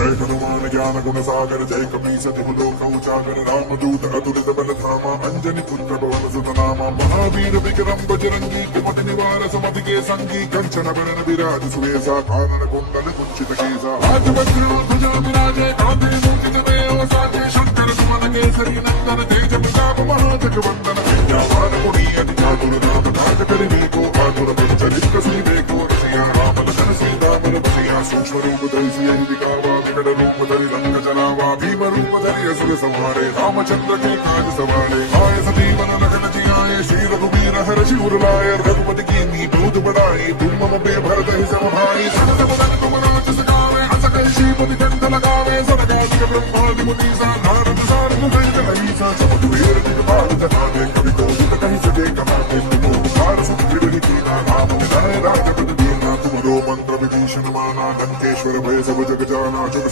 जय हनुमान ज्ञान गुण सागर जय कपीस तिहु लोक उजागर रामदूत अतुलित बल धामा अंजनी पुत्र पवन सुत नामा महावीर विक्रम बजरंगी कुमति निवार सुमति के संगी कंचन बरन विराज सुवेसा कानन कुंडल कुंचित केसा हाथ वज्र ध्वजा विराजे कांधे मूर्ति देव साजे शंकर सुमन केसरी नंदन तेज प्रताप महाजगवंदन विद्यावान गुणी अति चातुर नाम काज करिवे को आतुर चरित कसी देखो रसिया राम लखन सीता मन बसिया सूक्ष्म रूप धरि सियहि दिखावा विकट रूप धरि लंक जलावा भीम रूप धरि असुर संहारे रामचंद्र के काज सवारे आय सजीवन लखन जियाए श्री रघुवीर हर्षि उर लाए रघुपति कीन्ही बहुत बड़ाई तुम मम पे भरत ही सब भाई सकल बदन तुम राज सकावे असकल श्रीपति कंठ लगावे स्वर्गाधिक ब्रह्मादि मुनीसा नारद सारद सहित अहिसा सब वेद दिगपाल जगावे कवि कोविद कहि सके कमाते तुम उपकार सुग्रीव कीना राम मिलाए राजपद दीना तुमरो मंत्र विभीषण माना लंकेश्वर भय सब जग जाना जुग